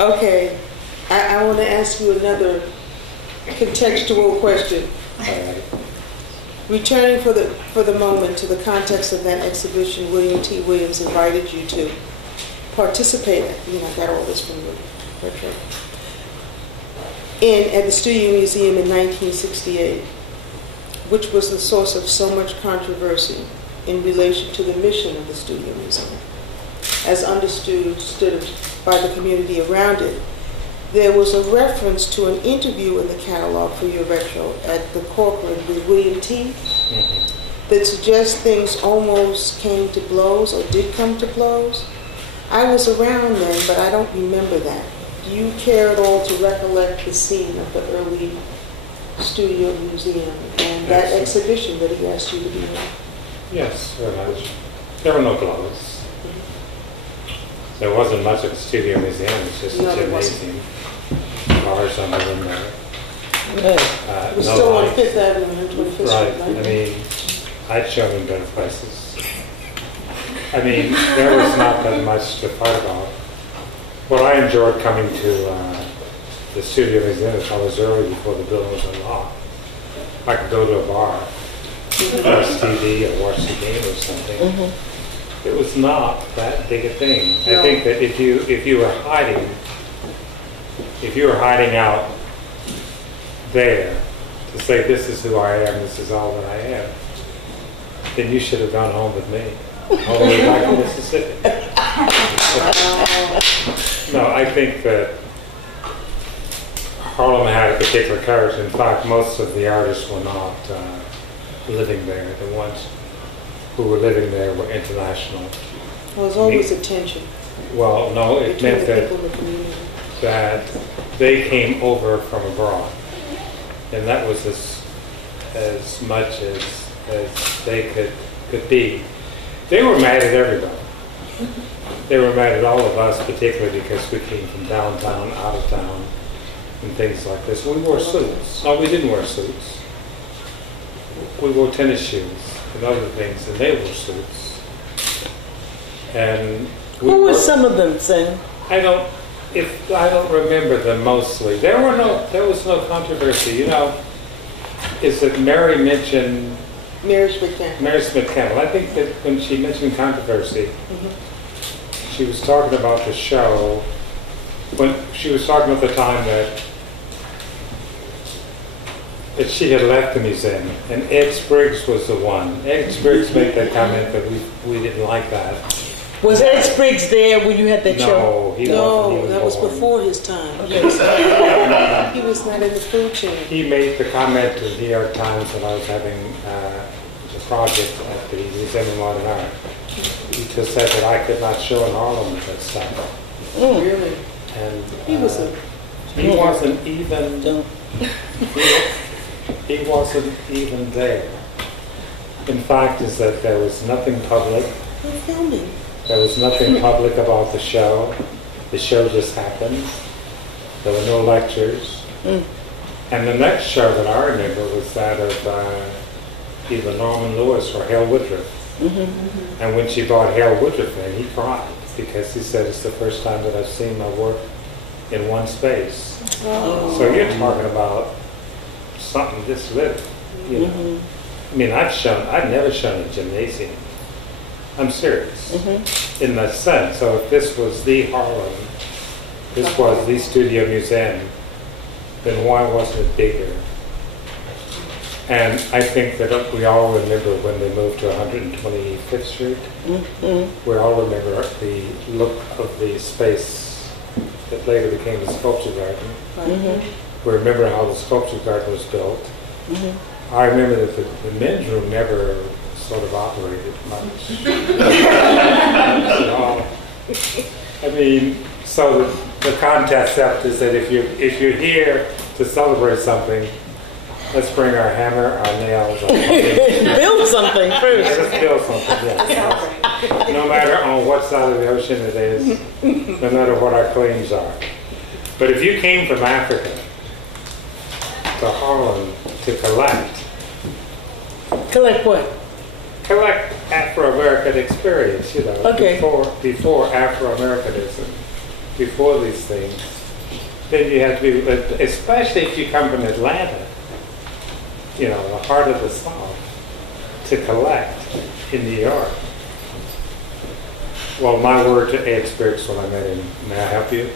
Okay, I want to ask you another contextual question. Returning for the moment to the context of that exhibition William T. Williams invited you to participate in, I got all this from the retro, at the Studio Museum in 1968, which was the source of so much controversy in relation to the mission of the Studio Museum, as understood by the community around it. There was a reference to an interview in the catalog for your retro at the Corcoran with William T. that suggests things almost came to blows or did come to blows. I was around then, but I don't remember that. Do you care at all to recollect the scene of the early Studio Museum and that exhibition that he asked you to be in? Yes, very much. There were no blows. There wasn't much at the Studio Museum. It's just a gymnasium. Bars on the window. It was still on 5th Avenue and 25th Street. Right. I mean, I'd shown him better places. I mean, there was not that much to fight about. Well, I enjoyed coming to the Studio Museum if I was early before the building was unlocked. I could go to a bar, watch TV or watch the game or something. It was not that big a thing. I think that if you were hiding out there to say this is who I am, this is all that I am, then you should have gone home with me. All the way back to Mississippi. No, I think that Harlem had a particular character. In fact, most of the artists were not living there. The ones who were living there were international. Well, there's always a tension. Well, no, it meant that they came over from abroad. And that was as much as they could be. They were mad at everybody. They were mad at all of us, particularly because we came from downtown, out of town, and things like this. We wore suits. No, we didn't wear suits. We wore tennis shoes and other things, and they wore suits. And who were some of them, Sam? I don't remember them mostly. There was no controversy. You know, is that Mary mentioned Mary Smith-Campbell. Mary Smith-Campbell. I think that when she mentioned controversy, she was talking about the show, when she was talking about the time that she had left the museum, and Ed Spriggs was the one. Ed Spriggs made that comment that we didn't like that. Was Ed Spriggs there when you had that show? No, he wasn't. That was before his time. Okay. He was not in the food chain. He made the comment to the New York Times that I was having a project at the Museum of Modern Art. He just said that I could not show in Harlem at that time. Really? And he wasn't even there. In fact, is that there was nothing public. We're filming. There was nothing public about the show. The show just happened. There were no lectures. And the next show that I remember was that of either Norman Lewis or Hale Woodruff. And when she brought Hale Woodruff in, he cried because he said it's the first time that I've seen my work in one space. So you're talking about something this little, you know. I mean, I've never shown a gymnasium. I'm serious in that sense. So if this was the Harlem, this was the Studio Museum, then why wasn't it bigger? And I think that we all remember when they moved to 125th Street. We all remember the look of the space that later became the Sculpture Garden. We remember how the Sculpture Garden was built. I remember that the men's room never sort of operated much. I mean, so the concept is that if you're here to celebrate something, let's bring our hammer, our nails, build something first. Let's build something, yes. No matter on what side of the ocean it is, no matter what our claims are. But if you came from Africa to Harlem to collect what? Collect Afro-American experience, you know, Okay. before Afro-Americanism before these things, then you have to be, especially if you come from Atlanta, you know, the heart of the South, to collect in New York. Well, my word to Ed Spriggs when I met him, may I help you?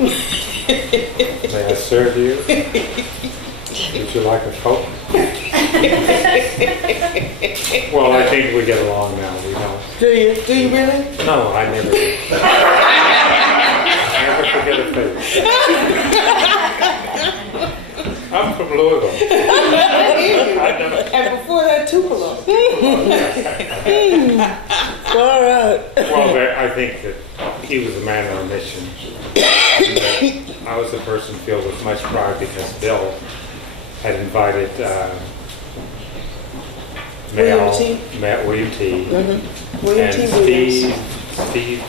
May I serve you? Would you like a Coke? Well, I think we get along now, we don't. Do you? Do you really? No, I never do. I never forget a face. I'm from Louisville. And before that, Tupelo. All right. Well, I think that he was a man on a mission. I was a person filled with much pride because Bill had invited William T. William T. William T. and Williams. Steve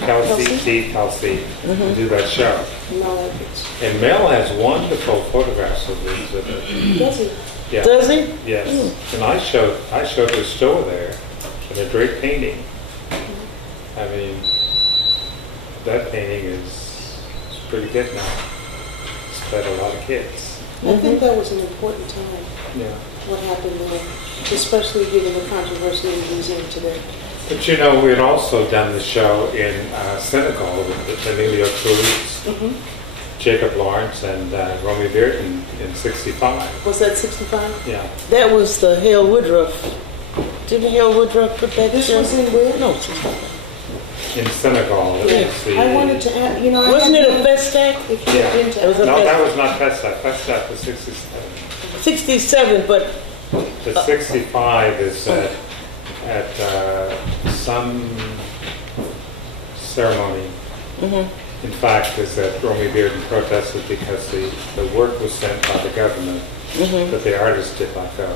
Kelsey to do that show. Mel Edwards. And Mel has wonderful photographs of the exhibit. Does he? Yeah. Does he? Yes. And I showed the store there, and a great painting. I mean, that painting is pretty good now. It's fed a lot of kids. I think that was an important time. Yeah. What happened there, especially given the controversy in the museum today. But you know, we had also done the show in Senegal with Emilio Cruz, Jacob Lawrence, and Romy Bearden in '65. Was that 65? Yeah. That was the Hale Woodruff. Didn't Hale Woodruff put that This show? was in where? No. In Senegal. It was the, I wanted to ask, you know, Wasn't it a Festac? If you had been to It was a No, that Festac. was not Festac. Festac was '67. 67, but The '65 is at some ceremony. In fact, is that Romy Bearden protested because the work was sent by the government, but the artist did not go.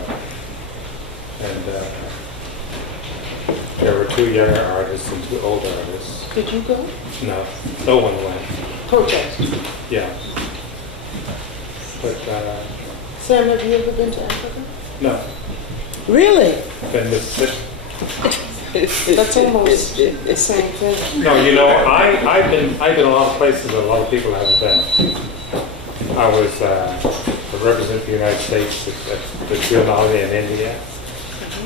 And there were 2 younger artists and 2 older artists. Did you go? No, no one went. Protest. Yeah. But Sam, have you ever been to Africa? no, really? been Mississippi. That's almost the same thing. No, you know, I've been a lot of places that a lot of people haven't been. I was representing the United States at the Biennale in India.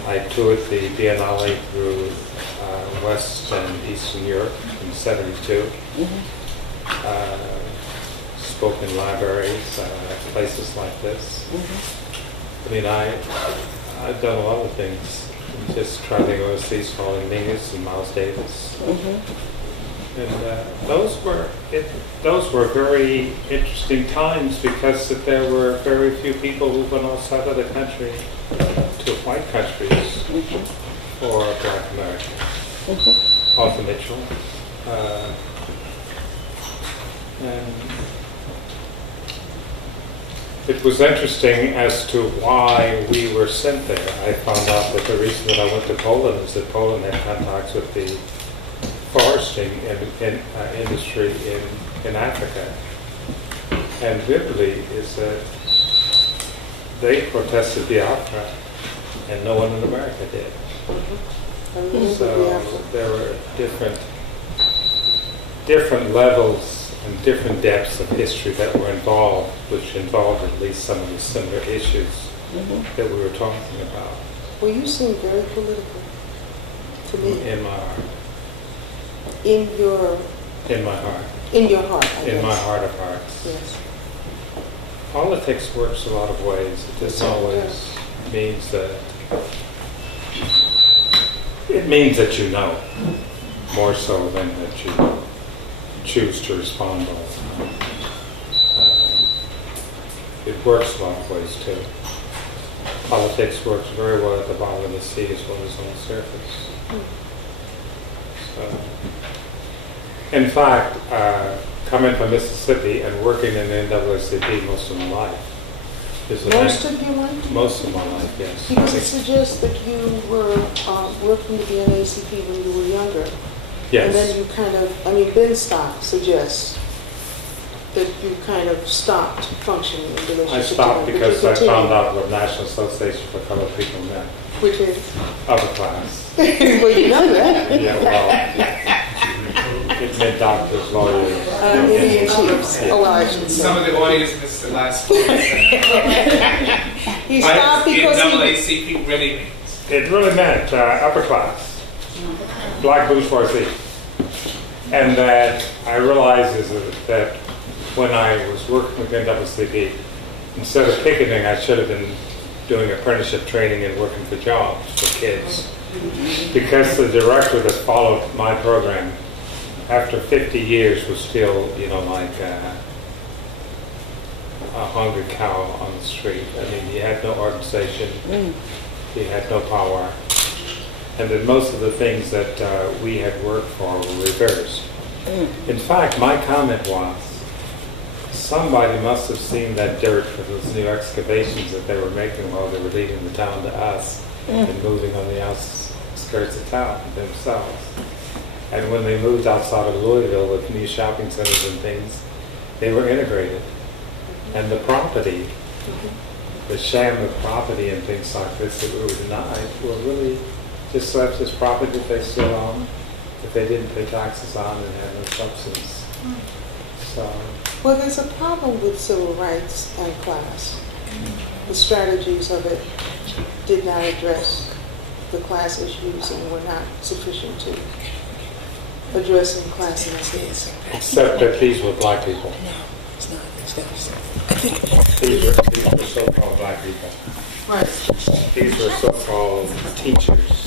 I toured the Biennale through West and Eastern Europe in '72. Spoke in libraries, places like this. I mean, I've done a lot of things. Just traveling overseas, following Mingus and Miles Davis, and those were very interesting times because that there were very few people who went outside of the country to white countries or Black Americans. Arthur Mitchell, and it was interesting as to why we were sent there. I found out that the reason that I went to Poland is that Poland had contacts with the foresting industry in Africa. And vividly is that they protested Biafra and no one in America did. So there were different levels and different depths of history that were involved, which involved at least some of the similar issues that we were talking about. Well, you seem very political to me. In my heart. In your heart. In your heart, I In guess. my heart of hearts. Yes. Politics works a lot of ways. It doesn't always means that it means that you know more so than that you choose to respond all the time. It works a lot of ways too. Politics works very well at the bottom of the sea as well as on the surface. So, in fact, coming from Mississippi and working in the NAACP most of my life. Most of your life? Most of my life, yes. Because it suggests that you were working with the NAACP when you were younger. Yes. And then you kind of, Ben Stock suggests that you kind of stopped functioning in relationship I stopped to them. because I found out what National Association for Colored People meant. Which is? Upper class. Well, you know that. Yeah, well, it policemen, doctors, lawyers. Indian chiefs. Oh, well, I should say. Some of the audience missed the last part. He stopped because NAACP really means. It really meant upper class, black bourgeoisie. And that I realized is that when I was working with NAACP, instead of picketing, I should have been doing apprenticeship training and working for jobs for kids. Because the director that followed my program, after 50 years, was still, you know, like a hungry cow on the street. I mean, he had no organization, he had no power, and then most of the things that we had worked for were reversed. In fact, my comment was, somebody must have seen that dirt for those new excavations that they were making while they were leaving the town to us and moving on the outskirts of town themselves. And when they moved outside of Louisville with new shopping centers and things, they were integrated. And the property, the sham of property and things like this that we were denied were really just left as property that they still own, that they didn't pay taxes on and had no substance. So. Well, there's a problem with civil rights and class. The strategies of it did not address the class issues and were not sufficient to addressing class issues. Except that these were black people. No, it's not. These were so-called black people. Right. These were so-called teachers.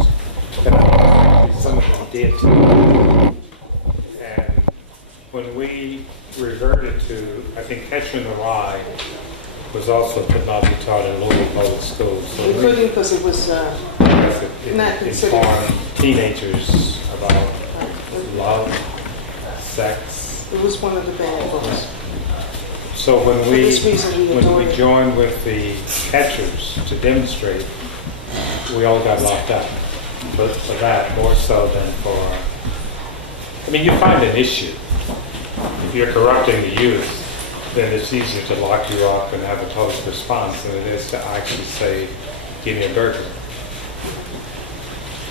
And some of them did too. And when we reverted to, I think Hetcher and the Rye was also could not be taught in Louisville public schools. So we couldn't because it was not considered. Informed teenagers about love, sex. It was one of the bad books. So when we joined with the Hetchers to demonstrate, we all got locked up for that more so than for. I mean, you find an issue. If you're corrupting the youth, then it's easier to lock you up and have a public response than it is to actually say, give me a burger.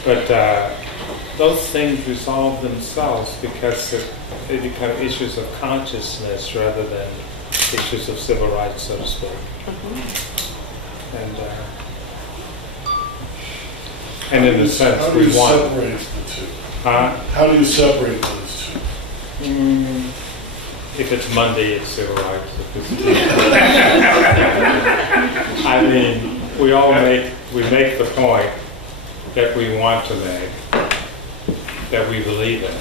But those things resolve themselves because they become issues of consciousness rather than issues of civil rights, so to speak. And in a sense, we want. How do you separate the two? How do you separate those two? If it's Monday, it's civil rights. If it's I mean, we make the point that we want to make, that we believe in,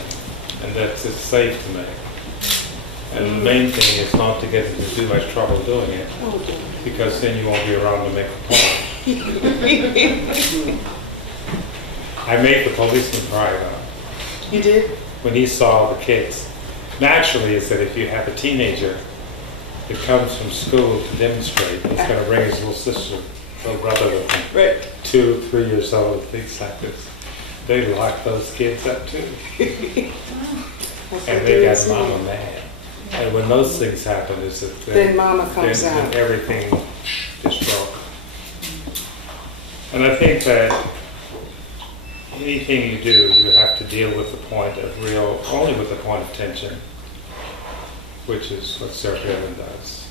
and that it's safe to make. And the main thing is not to get into too much trouble doing it, because then you won't be around to make the point. I made the policeman cry though. You did? When he saw the kids. Naturally, is that if you have a teenager that comes from school to demonstrate, he's going to bring his little sister, little brother with him. Right. 2, 3 years old, things like this. They lock those kids up too. And they got mama mad. And when those things happen, is that then mama comes out. Then everything is broke. And I think that anything you do, you have to deal with the point of only with the point of tension, which is what Sarah Palin does.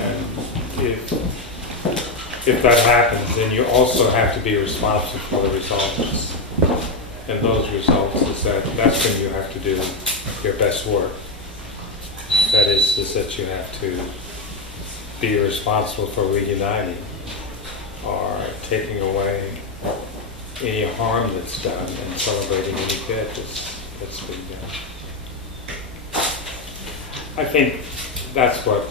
And if that happens, then you also have to be responsible for the results. And those results that's when you have to do your best work. That is that you have to be responsible for reuniting or taking away any harm that's done and celebrating any good that's been done. I think that's what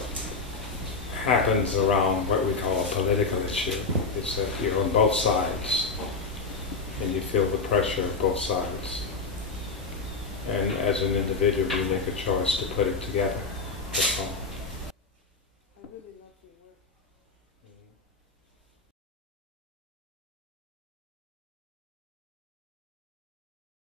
happens around what we call a political issue, is that you're on both sides and you feel the pressure of both sides. And as an individual, you make a choice to put it together. That's all.